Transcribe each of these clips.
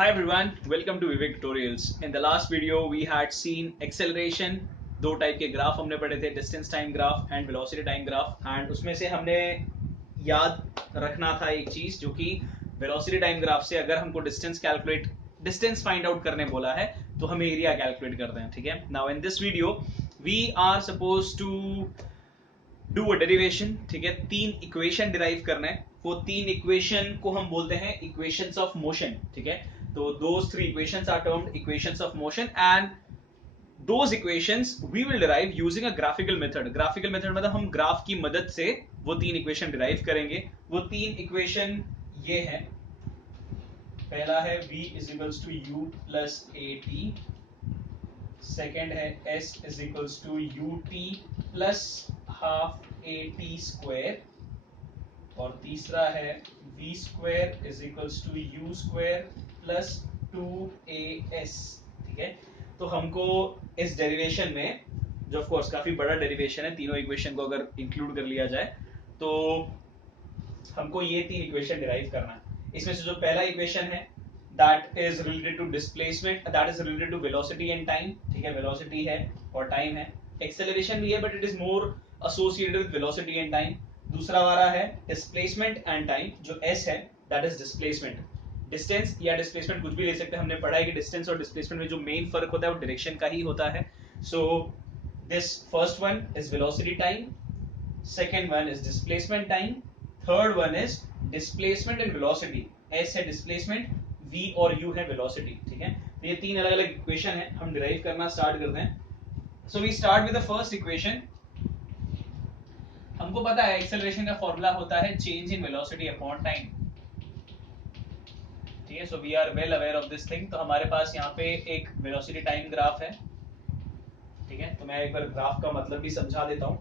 Hi everyone, welcome to Vivek Tutorials. In the last video we had seen acceleration. दो type के graph हमने पढ़े थे, distance time graph and velocity time graph, and उसमें से हमने याद रखना था एक चीज जो कि वेलोसिटी टाइम ग्राफ से अगर हमको डिस्टेंस फाइंड आउट करने बोला है तो हम एरिया कैलकुलेट करते हैं. ठीक है. Now in this video we are suppose to do a derivation. ठीक है. 3 इक्वेशन डिराइव करना है. वो 3 इक्वेशन को हम बोलते हैं इक्वेशंस ऑफ मोशन. ठीक है. तो those 3 equations are termed equations of motion, and those equations we will derive using a graphical method. Graphical method मतलब हम ग्राफ की मदद से वो 3 इक्वेशन डिराइव करेंगे. वो 3 इक्वेशन ये है. पहला है v is equals to u plus at. Second है s is equals to ut plus half at square. और तीसरा है v square is equals to u square plus 2as. ठीक है. तो हमको इस डेरिवेशन में, जो ऑफ कोर्स काफी बड़ा डेरिवेशन है, तीनों इक्वेशन को अगर इंक्लूड कर लिया जाए तो हमको ये 3 इक्वेशन डिराइव करना है. इसमें से जो पहला इक्वेशन है that is related to displacement, that is related to velocity and time. ठीक है. वेलोसिटी है और टाइम है. एक्सेलरेशन भी है but it is more associated with velocity and time. दूसरा वाला है डिस्प्लेसमेंट एंड टाइम, जो s है दैट इज डिस्प्लेसमेंट. डिस्टेंस या डिस्प्लेसमेंट कुछ भी ले सकते हैं. हमने पढ़ा है कि डिस्टेंस और डिस्प्लेसमेंट में जो मेन फर्क होता है वो डायरेक्शन का ही होता है. So this first one is velocity time, second one is displacement time, third one is displacement and velocity. s है डिस्प्लेसमेंट, v और u है वेलोसिटी. ठीक है. तो ये 3 अलग अलग इक्वेशन है. हम डिराइव करना स्टार्ट करते हैं. So we start with the first equation. हमको पता है एक्सेलरेशन का फॉर्मूला होता है change in velocity upon time. ठीक है. So we are well aware of this thing. तो हमारे पास यहाँ पे एक वेलोसिटी टाइम ग्राफ है. ठीक है. तो मैं एक बार ग्राफ का मतलब भी समझा देता हूँ.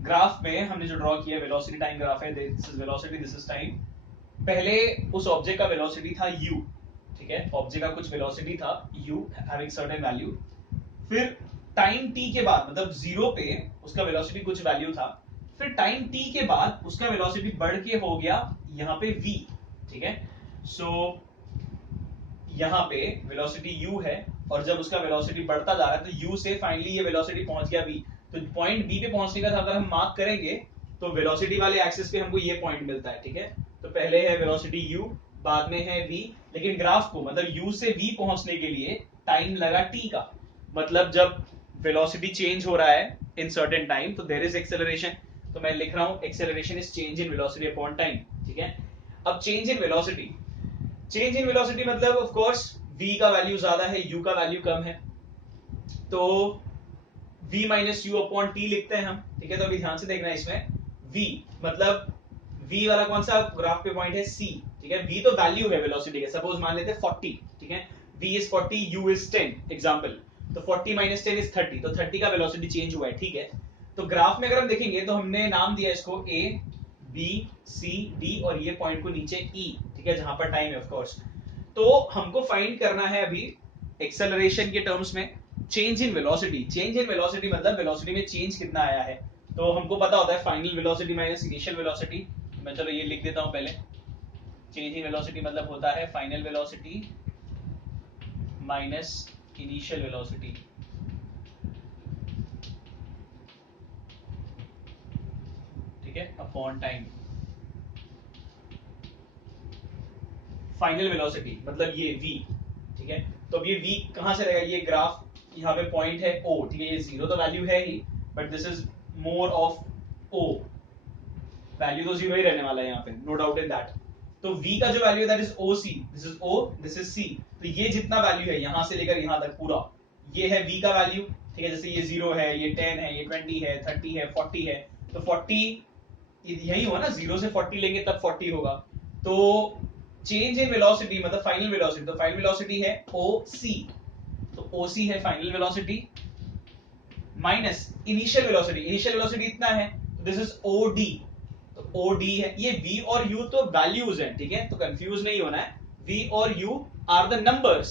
ग्राफ में हमने जो ड्रॉ किया वेलोसिटी टाइम ग्राफ है. This is velocity, this is time. पहले उस ऑब्जेक्ट का वेलोसिटी था u. ठीक है. ऑब्जेक्ट का कुछ वेलोसिटी था u हैविंग सर्टेन वैल्यू. फिर टाइम t के बाद, मतलब 0 पे उसका वेलोसिटी कुछ वैल्यू था. फिर टाइम t के बाद उसका वेलोसिटी बढ़ के हो गया यहाँ पे v. ठीक है. सो यहाँ पे वेलोसिटी u है और जब उसका वेलोसिटी बढ़ता जा रहा है तो u से फाइनली ये वेलोसिटी पहुंच गया v. तो पॉइंट b पे पहुंचने का था अगर हम मार्क करेंगे तो वेलोसिटी वाले एक्सिस पे हमको ये पॉइंट मिलता है. ठीक है. तो पहले है वेलोसिटी u, बाद में है v. लेकिन ग्राफ को, मतलब u से v पहुंचने के लिए टाइम लगा t का. मतलब जब वेलोसिटी चेंज हो रहा है इन सर्टेन टाइम तो देयर इज एक्सेलरेशन. तो मैं लिख रहा हूं acceleration is change in velocity upon time. ठीक है. अब चेंज इन वेलोसिटी, मतलब ऑफ कोर्स v का वैल्यू ज्यादा है, u का वैल्यू कम है, तो v minus you upon T लिखते हैं हम. ठीक है. तो अभी ध्यान से देखना है इसमें v मतलब v वाला कौन सा ग्राफ पे पॉइंट है c. ठीक है. v तो वैल्यू है वेलोसिटी का. सपोज मान लेते हैं 40. ठीक है. v is 40, u is 10 example. तो 40 माइनस 10 इज 30. तो 30 का वेलोसिटी चेंज हुआ है. ठीक है. तो ग्राफ में अगर हम देखेंगे तो हमने नाम दिया इसको a b c d और ये पॉइंट को नीचे e. ठीक है. जहां पर टाइम है ऑफ कोर्स. तो हमको फाइंड करना है अभी एक्सेलरेशन के टर्म्स में change in velocity. Change in velocity मतलब वेलोसिटी में चेंज कितना आया है. तो हमको पता होता है final velocity minus initial velocity. मैं चलो ये लिख देता हूं पहले. चेंज इन वेलोसिटी मतलब होता है final velocity minus initial velocity. ठीक है. Upon time. फाइनल वेलोसिटी मतलब ये v. ठीक है. तो अब ये v कहां से रहेगा. ये ग्राफ यहाँ पे पॉइंट है o. ठीक है. ये 0 तो वैल्यू है ही but this is more of o. Value तो 0 ही रहने वाला है यहाँ पे, नो डाउट इन दैट. तो v का जो वैल्यू है that is oc. This is o, this is c. तो ये जितना वैल्यू है यहाँ से लेकर यहाँ तक पूरा, ये है v का वैल्यू. ठीक है. जैसे ये 0 है, ये 10 है, ये 20 है, 30 है, 40 है. तो 40 यही हुआ ना, 0 से 40 लेंगे तब 40 होगा. तो चेंज इन वेलोसिटी मतलब फाइनल वेलोसिटी. तो फाइनल वेलोसिटी है OC. तो OC है final velocity minus initial velocity. Initial velocity इतना है, दिस इज OD. तो OD है. ये V और U तो वैल्यूज हैं. ठीक है. तो कंफ्यूज नहीं होना है. V और U are the numbers,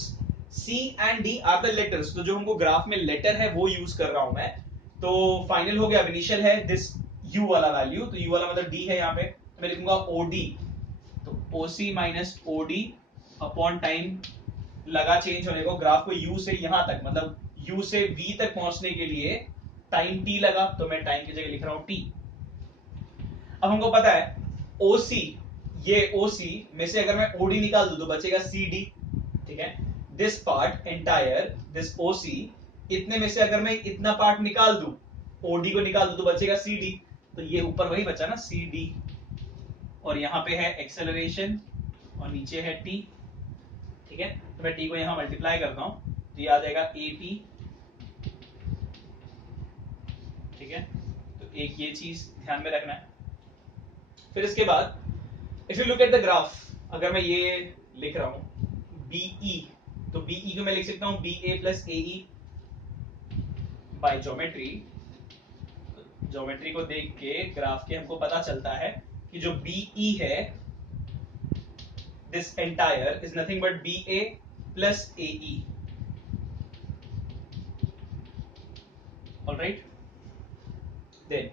C and D are the letters. तो जो हमको ग्राफ में लेटर है वो यूज कर रहा हूं मैं. तो फाइनल हो गया. इनिशियल है दिस U वाला वैल्यू, तो U वाला मतलब D है यहाँ पे. तो मैं लिखूंगा OD. तो OC minus OD upon time लगा चेंज होने को, ग्राफ को u से यहां तक मतलब u से v तक पहुंचने के लिए टाइम t लगा, तो मैं टाइम की जगह लिख रहा हूं t। अब हमको पता है OC, ये OC में से अगर मैं OD निकाल दूं तो बचेगा CD, ठीक है। This part entire this OC, इतने में से अगर मैं इतना पार्ट निकाल दूं, OD को निकाल दूं तो बचेगा CD, तो ये ऊपर वही बचा ना CD, और यहां पे है एक्सेलरेशन और नीचे है t, ठीक है। तो मैं t को यहां मल्टीप्लाई करता हूं तो ये आ जाएगा AT, ठीक है। तो एक ये चीज ध्यान में रखना है। फिर इसके बाद if you look at the graph, अगर मैं ये लिख रहा हूं BE, तो BE को मैं लिख सकता हूं BA plus AE by geometry. Geometry को देख के ग्राफ के हमको पता चलता है कि जो BE है, this entire is nothing but BA plus AE, alright. Then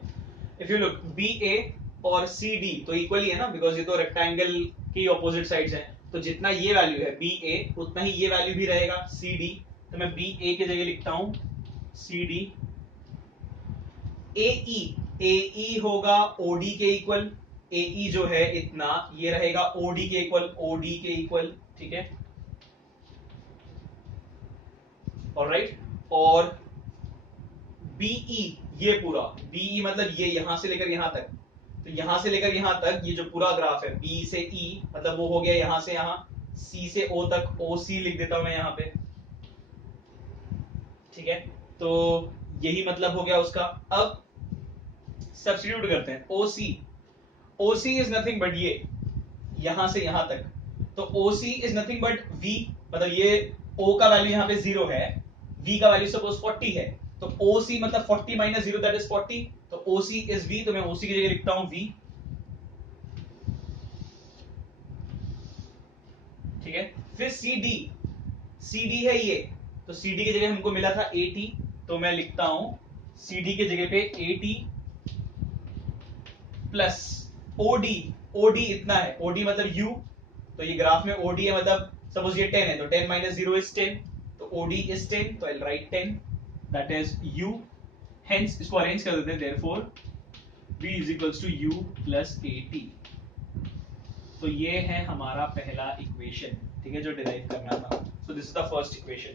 if you look BA और CD तो इक्वली है ना, बिकॉज ये तो रेक्टेंगल की ऑपोजिट साइड्स हैं, तो जितना ये वैल्यू है BA उतना ही ये वैल्यू भी रहेगा CD, तो मैं BA की जगह लिखता हूं CD। AE होगा OD के इक्वल, AE जो है इतना ये रहेगा OD के इक्वल, OD के इक्वल, ठीक है, ऑलराइट। और BE ये पूरा, BE मतलब ये यहां से लेकर यहां तक, तो यहां से लेकर यहां तक ये जो पूरा ग्राफ है B से E मतलब वो हो गया यहां से यहां, C से O तक OC लिख देता हूं मैं यहां पे, ठीक है। तो यही मतलब हो गया उसका। अब सब्स्टिट्यूट करते हैं OC इज नथिंग बट ये यहां से यहां तक, तो OC is nothing but V, मतलब ये O का वैल्यू यहां पे 0 है, V का वैल्यू सपोज 40 है, तो OC मतलब 40 माइनस 0 दैट इज 40, तो OC इज V, तो मैं OC की जगह लिखता हूं V, ठीक है। फिर CD है ये, तो CD की जगह हमको मिला था AT, तो मैं लिखता हूं CD की जगह पे AT प्लस OD इतना है, OD मतलब U, तो ये ग्राफ में OD है मतलब सपोज ये 10 है, तो 10 माइनस 0 इज 10, तो OD इज 10, तो I will write 10 that is U, hence इसको अरेंज कर देते हैं, therefore V is equals to U plus AT। तो ये है हमारा पहला इक्वेशन, ठीक है, जो डिराइव करना था। सो this is the first equation.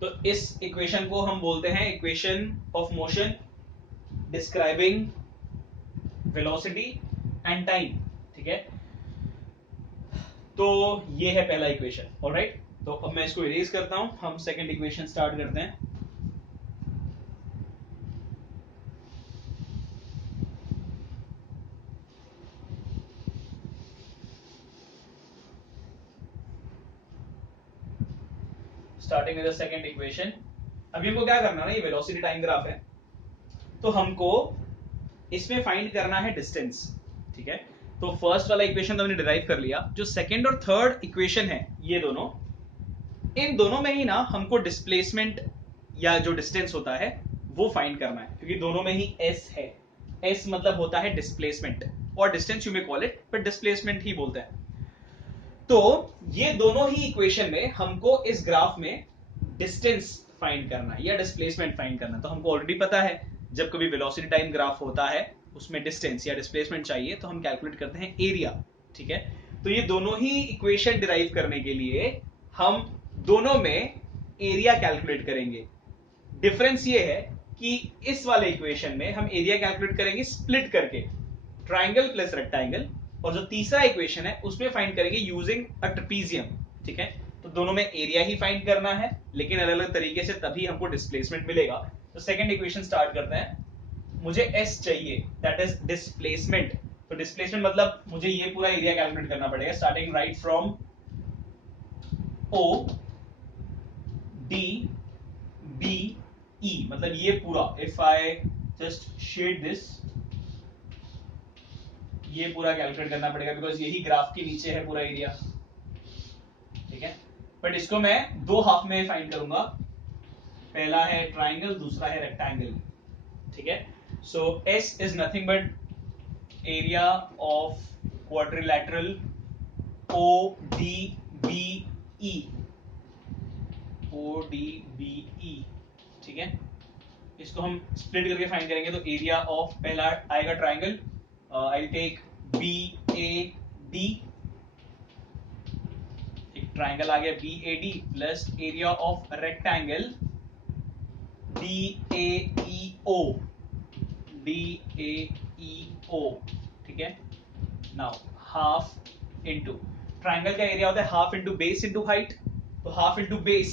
तो इस इक्वेशन को हम बोलते हैं equation of motion describing velocity and time, ठीक है। तो ये है पहला इक्वेशन, ऑलराइट। तो अब मैं इसको इरेज करता हूं, हम सेकंड इक्वेशन स्टार्ट करते हैं। Starting with the second equation. अभी हमको क्या करना है ना, ये वेलोसिटी टाइम ग्राफ है, तो हमको इसमें फाइंड करना है डिस्टेंस, ठीक है। तो फर्स्ट वाला इक्वेशन तो हमने डिराइव कर लिया, जो सेकंड और थर्ड इक्वेशन है ये दोनों, इन दोनों में ही ना हमको डिस्प्लेसमेंट या जो डिस्टेंस होता है वो फाइंड करना है, क्योंकि दोनों में ही S है। S मतलब होता है डिस्प्लेसमेंट, और distance you may call it, but displacement ही बोलते हैं। तो ये दोनों ही इक्वेशन में हमको इस ग्राफ में डिस्टेंस फाइंड करना है या डिस्प्लेसमेंट फाइंड करना है। तो हमको ऑलरेडी पता है जब कभी वेलोसिटी टाइम ग्राफ होता है उसमें डिस्टेंस या डिस्प्लेसमेंट चाहिए तो हम कैलकुलेट करते हैं एरिया, ठीक है। तो ये दोनों ही इक्वेशन डिराइव करने के लिए हम दोनों में एरिया कैलकुलेट करेंगे। डिफरेंस ये है कि इस वाले इक्वेशन में हम एरिया कैलकुलेट करेंगे स्प्लिट करके, ट्राइंगल प्लस रेक्टेंगल, और जो तीसरा इक्वेशन है उसमें फाइंड करेंगे यूजिंग अ ट्रेपीजियम, ठीक है। तो दोनों में एरिया ही फाइंड करना है, लेकिन अलग अलग तरीके से, तभी हमको डिस्प्लेसमेंट मिलेगा। तो सेकंड इक्वेशन स्टार्ट करते हैं। मुझे S चाहिए, दैट इज डिस्प्लेसमेंट। तो डिस्प्लेसमेंट मतलब मुझे ये पूरा एरिया कैलकुलेट करना पड़ेगा, starting right from O D B E, मतलब ये पूरा, if I just shade this, ये पूरा कैलकुलेट करना पड़ेगा, बिकॉज यही ग्राफ के नीचे है पूरा एरिया, ठीक है। बट इसको मैं दो हाफ में फाइंड करूंगा, पहला है ट्राइंगल, दूसरा है रेक्टेंगल, ठीक है। सो S is nothing but area of quadrilateral ODBE, ODBE, ठीक है। इसको हम स्प्लिट करके फाइंड करेंगे तो एरिया ऑफ पहला आएगा ट्राइंगल, आई टेक BAD, एक ट्राइंगल आ गया BAD plus area of rectangle DAEO, DAEO, ठीक है। नाउ हाफ इनटू, ट्राइंगल का एरिया होता है half into base into height, तो हाफ इनटू बेस,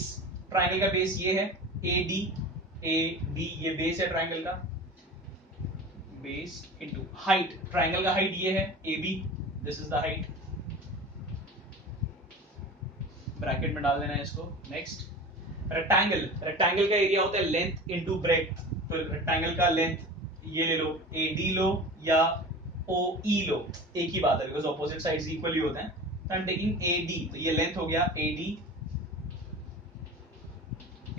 ट्राइंगल का बेस ये है AD, ये बेस है ट्राइंगल का, बेस इनटू हाइट, ट्राइंगल का हाइट ये है AB, this is the height, bracket में डाल देना है इसको। नेक्स्ट रेक्टेंगल, रेक्टेंगल का एरिया होता है लेंथ इनटू ब्रेड्थ, तो रेक्टेंगल का लेंथ ये ले लो, AD लो या OE लो, एक ही बात है बिकॉज ऑपोजिट साइड्स इक्वली होते हैं, तो आई एम टेकिंग AD, तो ये लेंथ हो गया AD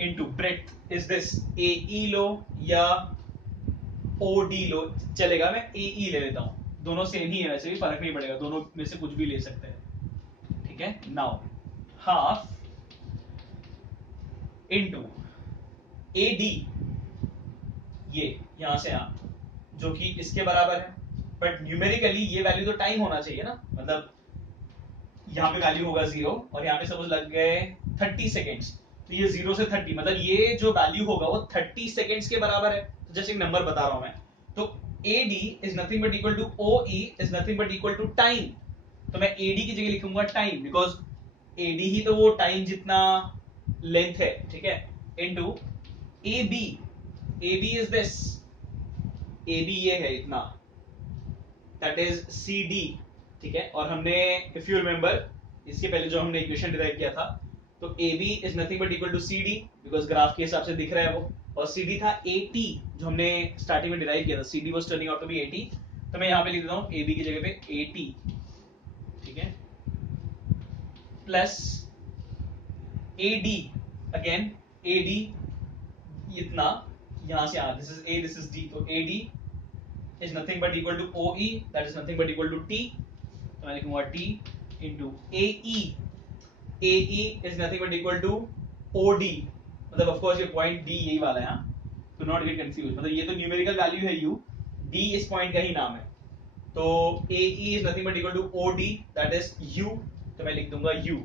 into breadth is this, AE लो या OD लो, चलेगा, मैं AE ले लेता हूं, दोनों सेम ही है, वैसे भी फर्क नहीं पड़ेगा, दोनों में से कुछ भी ले सकते हैं, ठीक है। नाउ हाफ इनटू AD, ये यहां से यहां, जो कि इसके बराबर है, बट न्यूमेरिकली ये वैल्यू तो टाइम होना चाहिए ना, मतलब यहाँ पे वैल्यू होगा 0 और यहाँ पे सपोज लग गए 30 सेकेंड्स, तो ये 0 से 30 मतलब ये जो वैल्यू होगा वो 30 सेकेंड्स के बराबर है, तो जैसे एक नंबर बता रहा हूं मैं, तो AD is nothing but equal to OE is nothing but equal to time, तो मैं AD की जगह लिखूंगा टाइम, बिकॉज AD ही तो वो टाइम जितना लेंथ है, ठीक है, into AB, AB is this, AB ये है इतना, दैट इज CD, ठीक है। और हमने इफ यू रिमेंबर इसके पहले जो हमने इक्वेशन डिराइव किया था, तो AB is nothing but equal to CD, because graph के हिसाब से दिख रहा है वो, और CD था 80 जो हमने स्टार्टिंग में डिराइव किया था, CD was turning out to be 80, तो मैं यहां पे लिख देता हूं AB की जगह पे 80, ठीक है, प्लस AD, अगेन AD इतना, यहां से आ, this is A, this is D, तो AD is nothing but equal to OE, that is nothing but equal to T, तो मैं लिखूंगा T into AE, AE is nothing but equal to OD, मतलब of course ये point D यही वाला है, हाँ, to not get confused, मतलब ये तो न्यूमेरिकल वैल्यू है U, D इस पॉइंट का ही नाम है, तो AE is nothing but equal to OD, that is U, तो मैं लिख दूंगा U.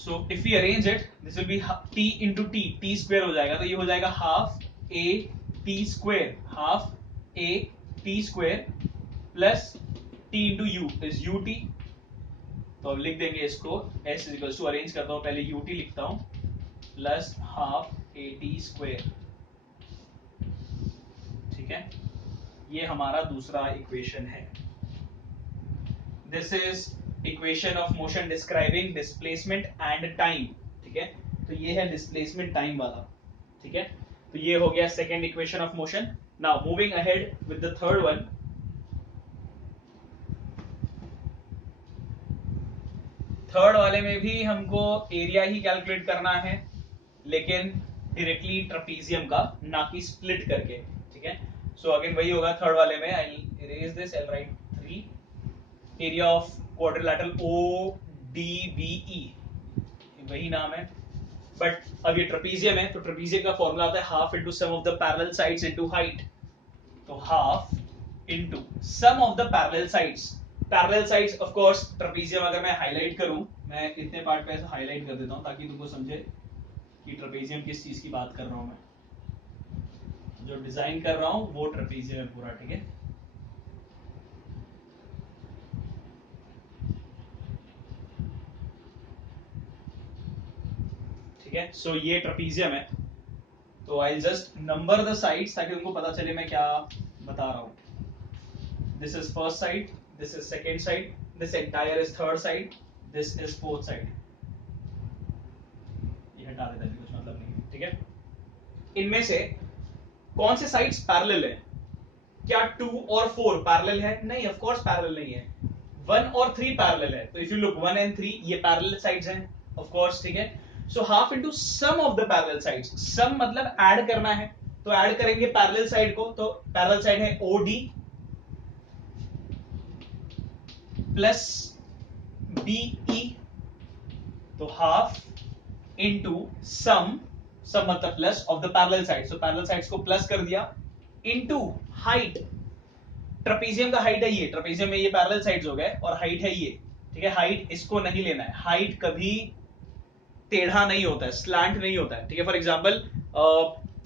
So if we arrange it, this will be T into T, T square हो जाएगा, तो ये हो जाएगा half A T square, half A T square plus T into U is UT, तो अब लिख देंगे इसको S is equals to, arrange करता हूं, पहले UT लिखता हूं प्लस हाफ AT square, ठीक है, ये हमारा दूसरा इक्वेशन है। This is equation of motion describing displacement and time, ठीक है, तो ये है डिस्प्लेसमेंट टाइम वाला, ठीक है, तो ये हो गया second equation of motion. Now moving ahead with the third one, third वाले में भी हमको एरिया ही कैलकुलेट करना है, लेकिन डायरेक्टली ट्रेपीजियम का, ना कि स्प्लिट करके, ठीक है। सो अगेन वही होगा थर्ड वाले में, I erase this, I right 3, area of quadrilateral ODBE, वही नाम है, बट अब ये ट्रेपीजियम है, तो ट्रेपीजियम का फॉर्मूला आता है half into sum of the parallel sides into height, तो half into sum of the parallel sides, parallel sides of course trapezium अगर मैं हाईलाइट करूं, मैं इतने पार्ट पे ऐसे हाईलाइट कर देता हूं ताकि तुमको समझे कि ट्रेपीजियम किस चीज की बात कर रहा हूं, मैं जो डिजाइन कर रहा हूं वो ट्रेपीजियम है पूरा, ठीक है। ठीक है, सो ये ट्रेपीजियम है, तो I just number the sides ताकि तुमको पता चले मैं क्या बता रहा हूं। This is first side, this is second side, this entire is third side, this is fourth side, ये हटा देता है, कुछ मतलब नहीं है, ठीक है। इनमें से कौन से साइड्स पैरेलल है, क्या 2 और 4 पैरेलल है? नहीं, ऑफ कोर्स पैरेलल नहीं है। 1 और 3 पैरेलल है, तो इफ यू लुक 1 एंड 3 ये पैरेलल साइड्स हैं, ऑफ कोर्स, ठीक है। So half into sum of the parallel sides, sum मतलब ऐड करना है, तो ऐड करेंगे पैरेलल साइड को, तो पैरेलल साइड है OD प्लस BE, तो हाफ इनटू सम मतलब plus of the parallel sides, तो पैरेलल साइड्स को प्लस कर दिया, इनटू हाइट, ट्रेपेजियम का हाइट है ये, ट्रेपेजियम में ये पैरेलल साइड्स हो गए और हाइट है ये, ठीक है। हाइट इसको नहीं लेना है, हाइट कभी टेढ़ा नहीं होता है, स्लैंट नहीं होता है, ठीक है। For example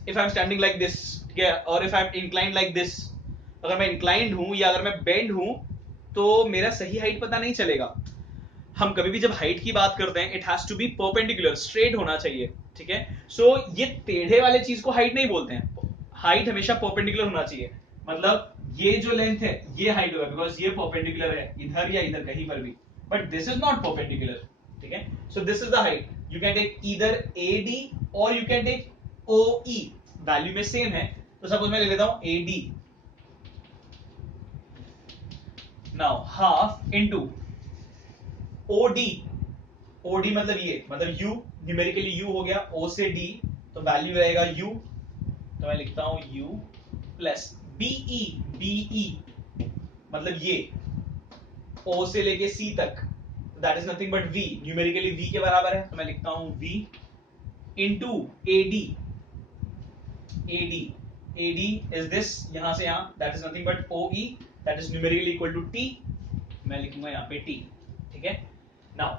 if I am standing like this, ठीक है, और if I am inclined like this, अगर मैं इंक्लाइंड हूं या अगर मैं बेंड हूं तो मेरा सही हाइट पता नहीं चलेगा। हम कभी भी जब हाइट की बात करते हैं it has to be perpendicular, straight होना चाहिए, ठीक है। सो ये टेढ़े वाले चीज को हाइट नहीं बोलते हैं, हाइट हमेशा परपेंडिकुलर होना चाहिए, मतलब ये जो लेंथ है ये हाइट होगा बिकॉज ये परपेंडिकुलर है इधर या इधर कहीं पर भी, but this is not perpendicular, ठीक है। So this is the height, you can take either AD और you can take OE, value में सेम है, तो सपोज मैं ले लेता हूं AD, now half into OD, OD मतलब ये, मतलब U, न्यूमेरिकली U हो गया, O से D, तो वैल्यू रहेगा U, तो मैं लिखता हूं U प्लस BE मतलब ये O से लेके C तक, that is nothing but V, numerically V के बराबर है, तो मैं लिखता हूं V into AD is this, यहां से यहां, that is nothing but OE, that is numerically equal to T, मैं लिखूंगा यहां पे T, ठीक है। नाउ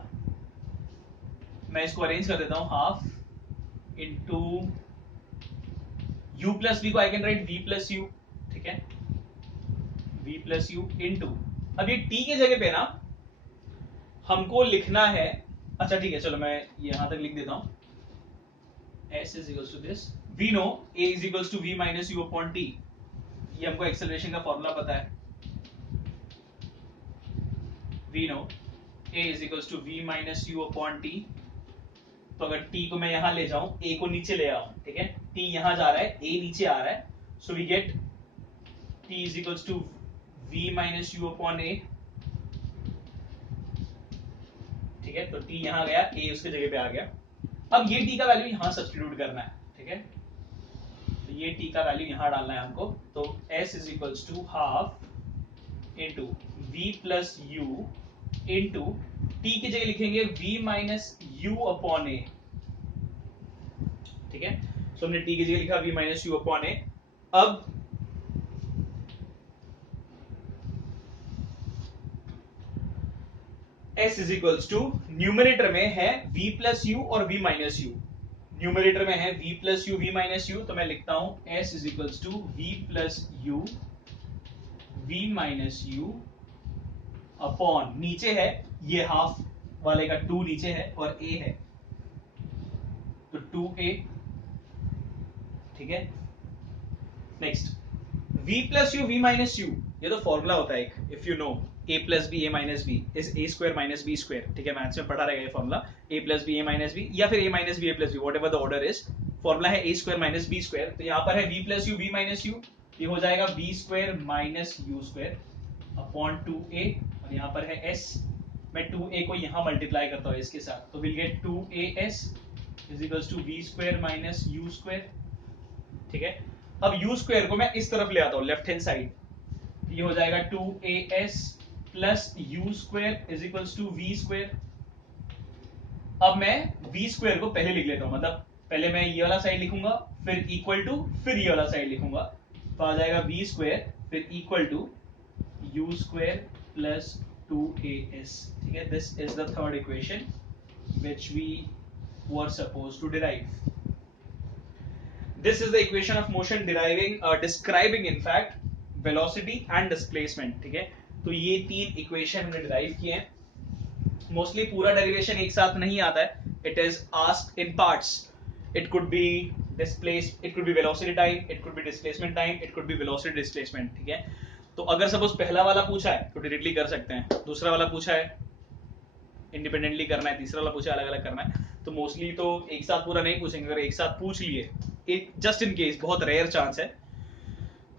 मैं इसको अरेंज कर देता हूं, half into U plus V को I can write V plus U, ठीक है, V प्लस U इनटू, अब ये T के जगह पे ना हमको लिखना है, अच्छा ठीक है चलो मैं यहां तक लिख देता हूं, S is equals to this, we know A is equals to V minus U upon T, ये हमको एक्सेलरेशन का फॉर्मूला पता है, we know A is equals to V minus U upon T, तो अगर T को मैं यहां ले जाऊं, A को नीचे ले आऊं, ठीक है, T यहां जा रहा है, A नीचे आ रहा है, so we get T is equals to V minus U upon A, ठीक है, तो T यहां गया, A उसके जगह पे आ गया, अब ये T का वैल्यू यहां सब्स्टिट्यूट करना है, ठीक है, तो ये T का वैल्यू यहां डालना है हमको, तो S is equals to half into V plus U into T की जगह लिखेंगे V minus U upon A, ठीक है, सो हमने T की जगह लिखा V minus U upon A, अब S is equals to, numerator में है V प्लस U और V माइनस U, न्यूमरेटर में है V plus U V minus U, तो मैं लिखता हूं S is equals to V plus U V minus U upon, नीचे है ये हाफ वाले का 2 नीचे है और A है, तो 2A, ठीक है। Next V plus U V minus U, ये तो फॉर्मूला होता है एक, if you know A plus B A minus B is A square minus B square, ठीक है, मैथ्स में पढ़ा रहेगा ये formula, A plus B A minus B या फिर A minus B A plus B, whatever the order is, formula है A square minus B square, तो यहाँ पर है V plus U V minus U, ये हो जाएगा V square minus U square upon 2A, और यहाँ पर है S, मैं 2A को यहाँ मल्टीप्लाई करता हूँ इसके साथ, तो will get 2AS is equals to V square minus U square, ठीक है। अब U स्क्वायर को मैं इस तरफ ले आता हूँ, लेफ्ट हैंड साइड, ये हो जाएगा 2AS plus U square is equals to V square, अब मैं V स्क्वायर को पहले लिख लेता हूँ, मतलब पहले मैं ये वाला साइड लिखूंगा, फिर इक्वल टू, फिर ये वाला साइड लिखूंगा, तो आ जाएगा V स्क्वायर फिर equal to U square plus 2AS, ठीक है, this is the third equation which we were supposed to derive. This is the equation of motion deriving, describing in fact velocity and displacement, ठीक है, तो ये तीन equation हमने derive किए हैं, मोस्टली पूरा डेरिवेशन एक साथ नहीं आता है, it is asked in parts, it could be it could be velocity time, it could be displacement time, it could be velocity displacement, ठीक है। तो अगर सपोज पहला वाला पूछा है तो डायरेक्टली कर सकते हैं, दूसरा वाला पूछा है इंडिपेंडेंटली करना है, तीसरा वाला पूछा अलग अलग करना है, तो मोस्टली तो एक साथ पूरा नहीं पूछेंगे, अगर एक साथ पूछ लिए, एक जस्ट इन केस, बहुत रेयर चांस है,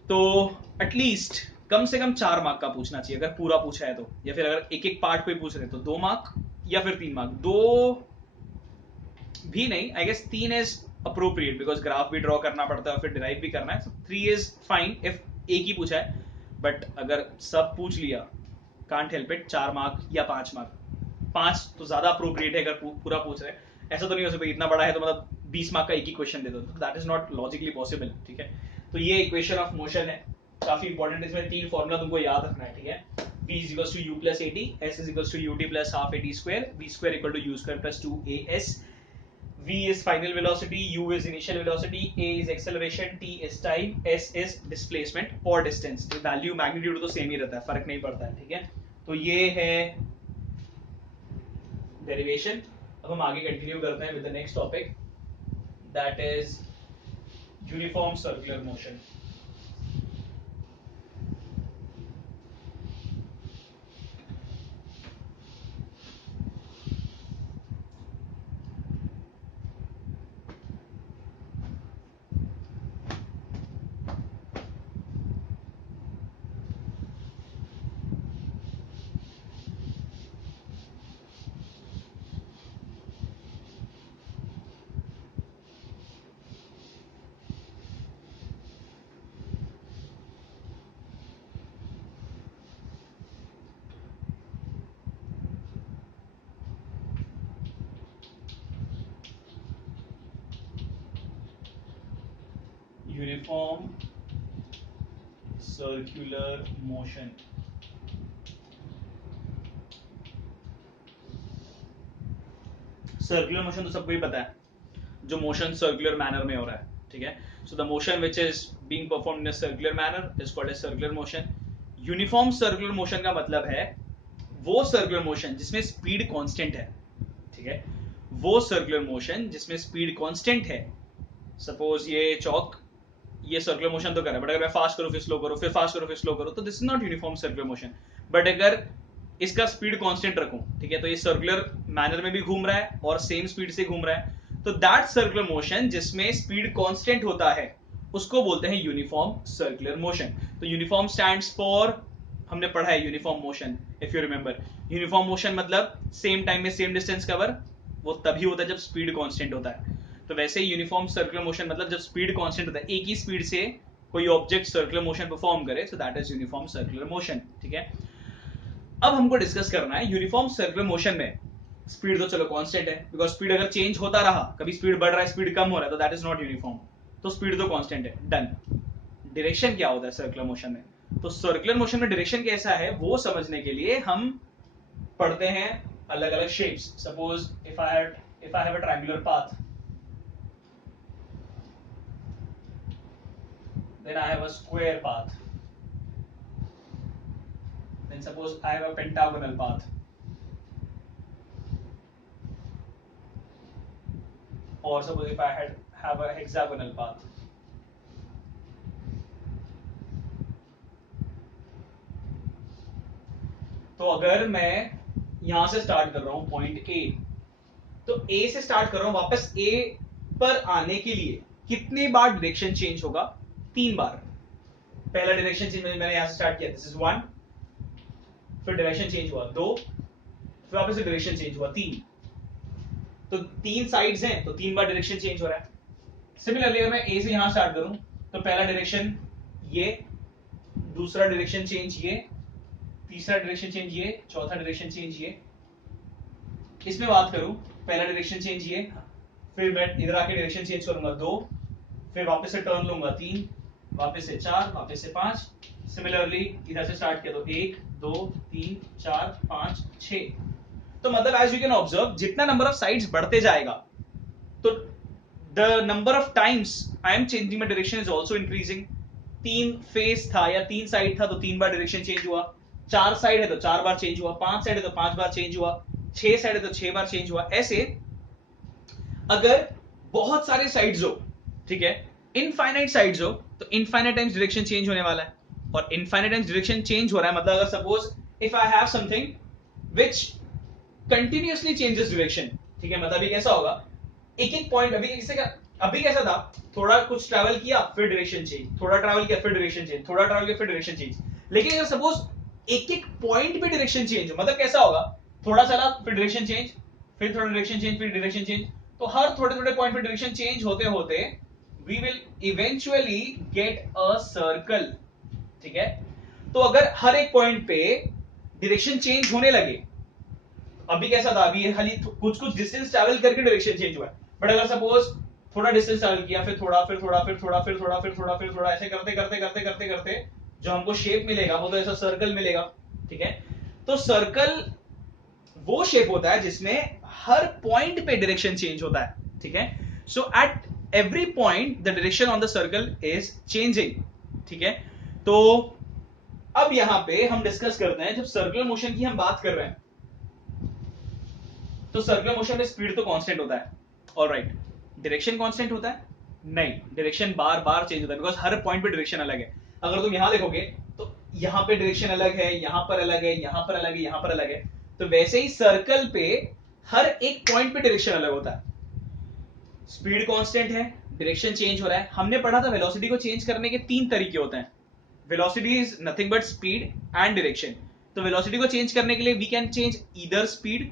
तो एटलीस्ट कम से कम 4 मार्क का पूछना चाहिए अगर पूरा पूछा है तो, या फिर अगर एक एक पार्ट पे पूछ रहे तो 2 मार्क या फिर 3 मार्क, 2 भी नहीं, I guess 3 is appropriate because graph भी ड्रॉ करना पड़ता है और फिर डिराइव भी करना है, so 3 इज फाइन इफ एक ही पूछा है, बट अगर सब पूछ लिया कांट हेल्प इट, 4 मार्क या 5 मार्क 5 तो ज्यादा अप्रोप्रिएट है अगर पूरा पूछ रहे हैं। ऐसा तो नहीं हो सकता इतना बड़ा है तो मतलब 20 मार्क का एक ही क्वेश्चन दे दो, that is not logically possible, ठीक है। तो ये इक्वेशन ऑफ मोशन है, काफी इंपॉर्टेंट है, इसमें 3 फॉर्मूला तुमको याद रखना है, ठीक है। v is equals to u plus at, s is equals to ut plus half at square, v square equal to u square plus 2as, v is final velocity, u is initial velocity, a is acceleration, t is time, s is displacement और distance। Value magnitude तो same ही रहता है, फर्क नहीं पड़ता है, ठीक है। तो ये है डेरिवेशन। अब हम आगे कंटिन्यू करते हैं with the next topic, that is uniform circular motion. Uniform circular motion. Circular motion तो सबको ही पता है, जो मोशन सर्कुलर मैनर में हो रहा है, ठीक है। So the motion which is being performed in a circular manner is called a circular motion. Uniform circular motion का मतलब है वो सर्कुलर मोशन जिसमें स्पीड कांस्टेंट है, ठीक है। वो सर्कुलर मोशन जिसमें स्पीड कांस्टेंट है। सपोज ये चौक, ये सर्कुलर मोशन तो कर रहा है, बट अगर मैं फास्ट करूं फिर स्लो करूं फिर फास्ट करूं फिर स्लो करूं तो this is not uniform circular motion. But अगर इसका स्पीड कांस्टेंट रखूं, ठीक है, तो ये सर्कुलर मैनर में भी घूम रहा है और सेम स्पीड से घूम रहा है, तो दैट सर्कुलर मोशन जिसमें स्पीड कांस्टेंट होता है उसको बोलते हैं यूनिफॉर्म सर्कुलर मोशन। तो यूनिफॉर्म स्टैंड्स फॉर, हमने पढ़ा है uniform motion, if you remember, uniform motion मतलब सेम टाइम में सेम डिस्टेंस कवर, वो तभी होता है जब स्पीड कांस्टेंट होता है। तो वैसे ही यूनिफॉर्म सर्कुलर मोशन मतलब जब स्पीड कांस्टेंट होता है, एक ही स्पीड से कोई ऑब्जेक्ट सर्कुलर मोशन परफॉर्म करे, so that is uniform circular motion, ठीक है। अब हमको डिस्कस करना है यूनिफॉर्म सर्कुलर मोशन में स्पीड तो चलो कांस्टेंट है, बिकॉज स्पीड अगर चेंज होता रहा, कभी स्पीड बढ़ रहा है स्पीड कम हो रहा है, तो दैट इज नॉट यूनिफॉर्म, तो स्पीड तो कांस्टेंट है, डन। डायरेक्शन क्या होता है सर्कुलर मोशन में? तो सर्कुलर मोशन में डायरेक्शन कैसा है वो समझने के लिए हम पढ़ते हैं अलग अलग shapes. Suppose if I have a triangular path, then I have a square path, then suppose I have a pentagonal path, or suppose if I have a hexagonal path. तो अगर मैं यहां से स्टार्ट कर रहा हूं पॉइंट ए, तो ए से स्टार्ट कर रहा हूं, वापस ए पर आने के लिए कितने बार डायरेक्शन चेंज होगा? 3 बार। पहला डायरेक्शन चेंज मैंने यहां से स्टार्ट किया, दिस इज 1, फिर डायरेक्शन चेंज हुआ 2, फिर वापस से डायरेक्शन चेंज हुआ 3। तो 3 साइड्स हैं तो 3 बार डायरेक्शन चेंज हो रहा है। सिमिलरली अगर मैं ए से यहां स्टार्ट करूं तो पहला डायरेक्शन ये, दूसरा डायरेक्शन चेंज ये, तीसरा डायरेक्शन चेंज ये, चौथा डायरेक्शन चेंज ये। इसमें बात करूं, पहला डायरेक्शन चेंज ये, फिर मैं इधर आके डायरेक्शन चेंज करूंगा 2, फिर वापस से टर्न लूंगा 3, वापस से 4, वापस से 5। सिमिलरली इधर से स्टार्ट किया तो 1 2 3 4 5 6। तो मतलब एज यू कैन ऑब्जर्व जितना नंबर ऑफ साइड्स बढ़ते जाएगा, तो the number of times I am changing my direction is also increasing. 3 face था या 3 साइड था तो 3 बार डायरेक्शन चेंज हुआ, 4 साइड है तो 4 बार चेंज हुआ, 5 साइड है तो 5 बार चेंज हुआ, 6 साइड है तो 6 बार चेंज हुआ। ऐसे अगर बहुत सारे साइड्स हो, ठीक है, इनफाइनाइट साइड्स हो, तो इनफाइनाइट टाइम्स डायरेक्शन चेंज होने वाला है। और इनफाइनाइट टाइम्स डायरेक्शन चेंज हो रहा है मतलब अगर suppose if I have something which continuously changes direction, ठीक है, मतलब ये कैसा होगा, एक एक पॉइंट, अभी कैसा था, थोड़ा कुछ ट्रैवल किया फिर डायरेक्शन चेंज, थोड़ा ट्रैवल किया फिर डायरेक्शन चेंज, थोड़ा ट्रैवल किया फिर डायरेक्शन चेंज। लेकिन अगर सपोज एक एक पॉइंट पे डायरेक्शन चेंज हो, मतलब कैसा होगा, थोड़ा चला फिर डायरेक्शन चेंज, फिर थोड़ा डायरेक्शन चेंज, फिर डायरेक्शन चेंज, तो हर थोड़े थोड़े पॉइंट पे डायरेक्शन चेंज होते होते we will eventually get a circle, ठीक है। तो अगर हर एक पॉइंट पे डायरेक्शन चेंज होने लगे अभी कैसा था, अभी खाली कुछ कुछ डिस्टेंस ट्रैवल करके डायरेक्शन चेंज हुआ है, बट अगर सपोज थोड़ा डिस्टेंस ट्रैवल किया, फिर थोड़ा, फिर थोड़ा, फिर थोड़ा, फिर थोड़ा, फिर थोड़ा, फिर थोड़ा, ऐसे करते करते करते करते करते जो हमको शेप मिलेगा वो तो ऐसा सर्कल मिलेगा, ठीक है। तो सर्कल वो शेप होता है जिसमें हर पॉइंट पे डायरेक्शन चेंज होता है, ठीक है। So at every point the direction on the circle is changing, ठीक है। तो अब यहां पे हम डिस्कस करते हैं, जब सर्कुलर मोशन की हम बात कर रहे हैं तो सर्कुलर मोशन में स्पीड तो कांस्टेंट होता है, ऑलराइट। डायरेक्शन कांस्टेंट होता है? नहीं, डायरेक्शन बार बार चेंज होता है, बिकॉज हर पॉइंट पे डायरेक्शन अलग है। अगर तुम यहां देखोगे तो यहां पे डायरेक्शन अलग है, यहां पर अलग है, यहां पर अलग है, यहां पर अलग है। तो वैसे ही सर्कल पे हर एक पॉइंट पे डायरेक्शन अलग होता है। स्पीड कांस्टेंट है, डायरेक्शन चेंज हो रहा है। हमने पढ़ा था वेलोसिटी को चेंज करने के 3 तरीके होते हैं। Velocity is nothing but speed and direction. तो वेलोसिटी को चेंज करने के लिए we can change either speed,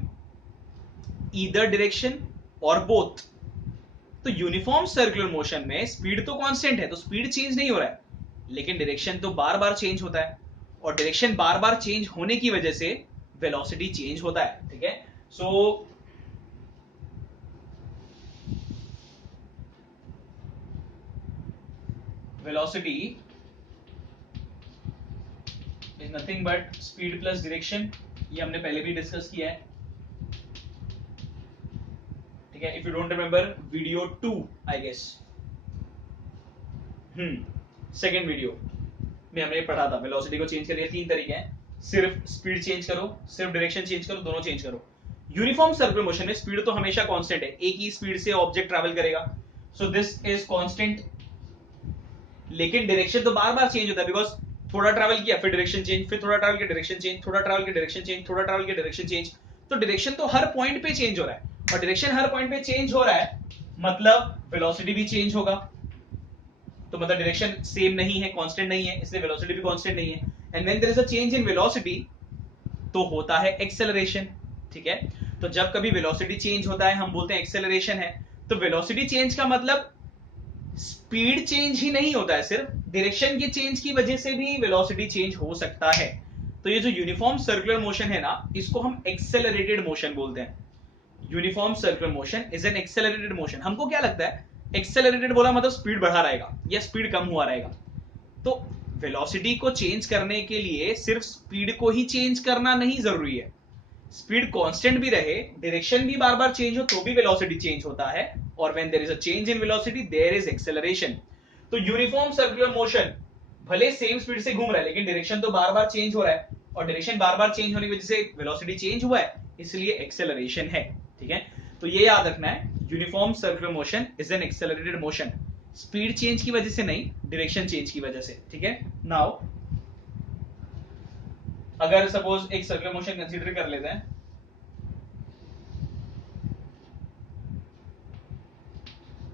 either direction और बोथ। तो यूनिफॉर्म सर्कुलर मोशन में स्पीड तो कांस्टेंट है, तो स्पीड चेंज नहीं हो रहा है, लेकिन डायरेक्शन तो बार बार चेंज होता है, और डायरेक्शन बार बार चेंज होने की वजह से वेलोसिटी चेंज होता है, ठीक है। So velocity is nothing but speed plus direction, ये हमने पहले भी डिस्कस किया है, ठीक है। If you don't remember video 2 I guess, second video में हमने पढ़ा था वेलोसिटी को चेंज करने के 3 तरीके हैं। सिर्फ स्पीड चेंज करो, सिर्फ डायरेक्शन चेंज करो, दोनों चेंज करो। यूनिफॉर्म सर्कुलर मोशन में स्पीड तो हमेशा कांस्टेंट है, एक ही स्पीड से ऑब्जेक्ट ट्रैवल करेगा, सो दिस इज कांस्टेंट। लेकिन डायरेक्शन तो बार बार चेंज होता है, बिकॉज थोड़ा ट्रैवल किया फिर डायरेक्शन चेंज, फिर थोड़ा ट्रैवल किया डायरेक्शन चेंज, थोड़ा ट्रैवल किया डायरेक्शन चेंज, थोड़ा ट्रैवल किया डायरेक्शन चेंज। तो डायरेक्शन तो हर पॉइंट पे चेंज हो रहा है, और डायरेक्शन हर पॉइंट पे चेंज हो रहा है मतलब वेलोसिटी भी चेंज होगा। तो मतलब डायरेक्शन सेम नहीं है, कांस्टेंट नहीं है, इसलिए वेलोसिटी भी कांस्टेंट नहीं है। And when there is a change in velocity तो होता है एक्सेलरेशन, ठीक है। तो जब कभी वेलोसिटी चेंज होता है हम बोलते हैं एक्सेलरेशन है। तो वेलोसिटी चेंज का मतलब स्पीड चेंज ही नहीं होता है, सिर्फ डायरेक्शन के चेंज की वजह से भी वेलोसिटी चेंज हो सकता है। तो ये जो यूनिफॉर्म सर्कुलर मोशन है ना, इसको हम एक्सेलरेटेड मोशन बोलते हैं। Uniform circular motion is an accelerated motion. हमको क्या लगता है, एक्सेलरेटेड बोला मतलब स्पीड बढ़ा रहेगा या स्पीड कम हुआ रहेगा। तो वेलोसिटी को चेंज करने के लिए सिर्फ स्पीड को ही चेंज करना नहीं जरूरी है, स्पीड कांस्टेंट भी रहे, डायरेक्शन भी बार बार चेंज हो तो भी वेलोसिटी चेंज होता है, और when there is a change in velocity there is acceleration. तो यूनिफॉर्म सर्कुलर मोशन भले सेम स्पीड से घूम रहा है, लेकिन डायरेक्शन तो बार बार चेंज हो रहा है, और डायरेक्शन बार बार चेंज होने की वजह से वेलोसिटी चेंज हुआ है, इसलिए एक्सेलरेशन है, ठीक है। तो ये याद रखना है, uniform circular motion is an accelerated motion, speed change की वजह से नहीं, डायरेक्शन चेंज की वजह से, ठीक है। नाउ अगर सपोज एक सर्कुलर मोशन कंसीडर कर लेते हैं,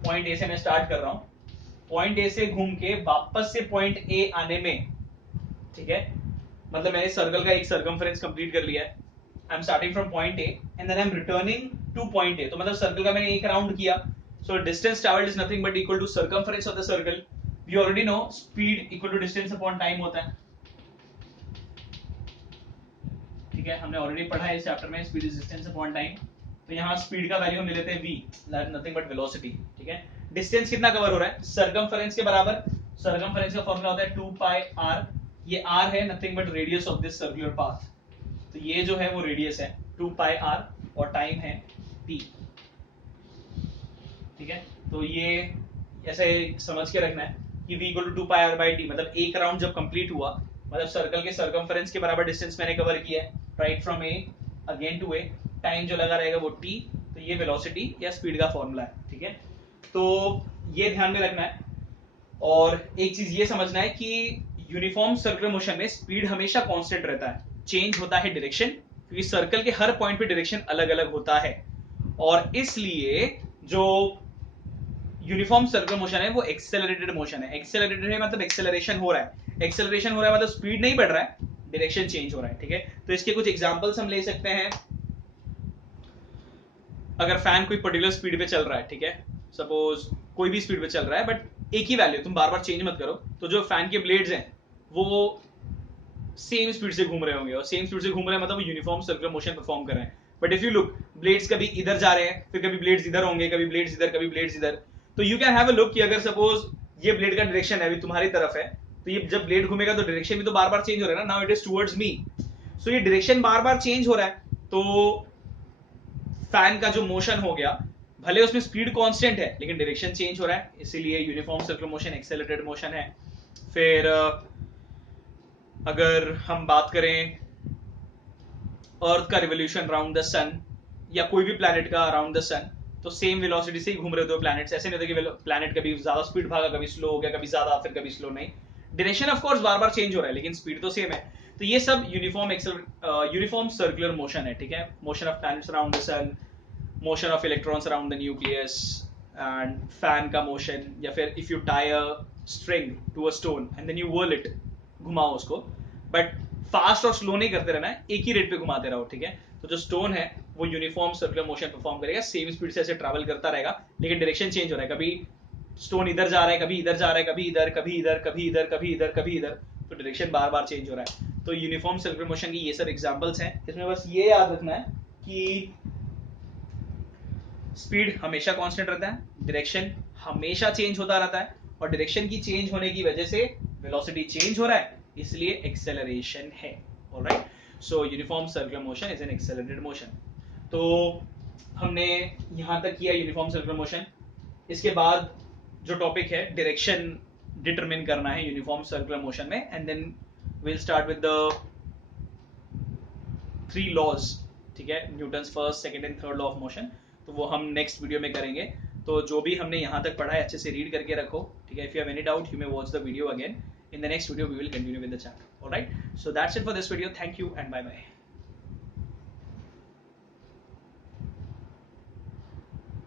पॉइंट ए से मैं स्टार्ट कर रहा हूं, पॉइंट ए से घूम के वापस से पॉइंट ए आने में, ठीक है, मतलब मैंने सर्कल का एक सर्कमफरेंस कंप्लीट कर लिया है। I am starting from point A and then I am returning to point A. तो मतलब सर्कल का मैंने एक राउंड किया, so distance travelled is nothing but equal to circumference of the circle. We already know speed equal to distance upon time होता है, ठीक है, हमने ऑलरेडी पढ़ा है इस चैप्टर में, speed is distance upon time. तो यहाँ स्पीड का वैल्यू हम ले लेते हैं v, नथिंग बट वेलोसिटी, ठीक है। डिस्टेंस कितना कवर हो रहा है, सर्कमफरेंस के बराबर। सर्कमफरेंस का फॉर्मूला होता है 2 पाई r, ये r है nothing but radius of this circular path. तो ये जो है वो रेडियस है 2 पाई r, और टाइम है t, ठीक है। तो ये ऐसे समझ के रखना है कि v equal to 2 pi r by t, मतलब एक राउंड जब कंप्लीट हुआ, मतलब सर्कल के सर्कमफरेंस के बराबर डिस्टेंस मैंने कवर किया है, right from A again to A, time जो लगा रहेगा वो t। तो ये वेलोसिटी या स्पीड का फॉर्मूला है, ठीक है। तो ये ध्यान में रखना है, और एक चीज ये समझना है कि यूनिफॉर्म सर्कुलर मोशन में स्पीड हमेशा कांस्टेंट रहता है, चेंज होता है डायरेक्शन, क्योंकि सर्कल के हर पॉइंट पे डायरेक्शन अलग अलग होता है, और इसलिए जो यूनिफॉर्म सर्कुलर मोशन है वो एक्सेलरेटेड मोशन है। एक्सेलरेटेड है मतलब एक्सेलरेशन हो रहा है, एक्सेलरेशन हो रहा है मतलब स्पीड नहीं बढ़ रहा है, डायरेक्शन चेंज हो रहा है, ठीक है। तो इसके कुछ एग्जांपल्स हम ले सकते हैं। अगर फैन कोई पर्टिकुलर स्पीड पे चल रहा है, ठीक है, सपोज कोई भी स्पीड पे चल रहा है बट एक ही वैल्यू, तुम बार बार चेंज मत करो, तो जो फैन के ब्लेड्स हैं वो सेम स्पीड से घूम रहे होंगे, और सेम स्पीड से घूम रहे हैं मतलब वो यूनिफॉर्म सर्कुलर मोशन परफॉर्म कर रहे हैं। But if you look, blades कभी इधर जा रहे हैं, फिर कभी ब्लेड्स इधर होंगे, कभी ब्लेड्स इधर, कभी ब्लेड्स इधर. तो you can have a look कि अगर सपोज ये ब्लेड का डायरेक्शन है अभी तुम्हारी तरफ है, तो ये जब ब्लेड घूमेगा तो डायरेक्शन भी तो बार बार चेंज हो रहा है ना. Now it is towards me, so ये डायरेक्शन बार बार चेंज हो रहा है. तो फैन का जो मोशन हो गया, भले उसमें स्पीड कांस्टेंट है लेकिन डायरेक्शन चेंज हो रहा है, इसीलिए uniform circular motion accelerated motion है. फिर अगर हम बात करें अर्थ का रिवोल्यूशन अराउंड द सन या कोई भी प्लैनेट का अराउंड द सन, तो सेम वेलोसिटी से ही घूम रहे होते हो प्लैनेट्स. ऐसे नहीं होता कि प्लैनेट कभी ज्यादा स्पीड भागा, कभी स्लो हो गया, कभी ज्यादा फिर कभी स्लो. नहीं, direction of course bar bar change हो रहा है लेकिन स्पीड तो सेम है. तो ये सब यूनिफॉर्म सर्कुलर मोशन है. ठीक है, motion of planets around the sun, motion of electrons around the nucleus, and fan का मोशन. या फिर if you tie a string to a stone and then you whirl it, घुमाओ उसको, but fast और slow नहीं करते रहना है, एक ही रेट पे घुमाते रहो. ठीक है, तो जो स्टोन है वो यूनिफॉर्म सर्कुलर मोशन परफॉर्म करेगा, सेम स्पीड से ऐसे ट्रैवल करता रहेगा लेकिन डायरेक्शन चेंज हो रहा है. कभी स्टोन इधर जा रहा है, कभी इधर जा रहा है, कभी इधर, कभी इधर, कभी इधर, कभी इधर, कभी इधर, तो डायरेक्शन बार बार चेंज हो रहा है. तो यूनिफॉर्म सर्कुलर मोशन की ये सब एग्जांपल्स हैं. इसमें बस ये याद रखना है कि स्पीड हमेशा कांस्टेंट रहता है, डायरेक्शन हमेशा चेंज होता रहता है, और डायरेक्शन की चेंज होने की वजह से वेलोसिटी चेंज हो रहा है, इसलिए एक्सेलरेशन है. Alright, so uniform circular motion is an accelerated motion. तो हमने यहां तक किया यूनिफॉर्म सर्कुलर मोशन. इसके बाद जो टॉपिक है डायरेक्शन डिटरमिन करना है यूनिफॉर्म सर्कुलर मोशन में, and then will start with the 3 laws. ठीक है, Newton's first, second and third law of motion. तो वो हम नेक्स्ट वीडियो में करेंगे. तो जो भी हमने यहाँ तक पढ़ा है अच्छे से रीड करके रखो. ठीक है, if you have any doubt you may watch the video again. In the next video we will continue with the chapter. All right, so that's it for this video. Thank you and bye bye.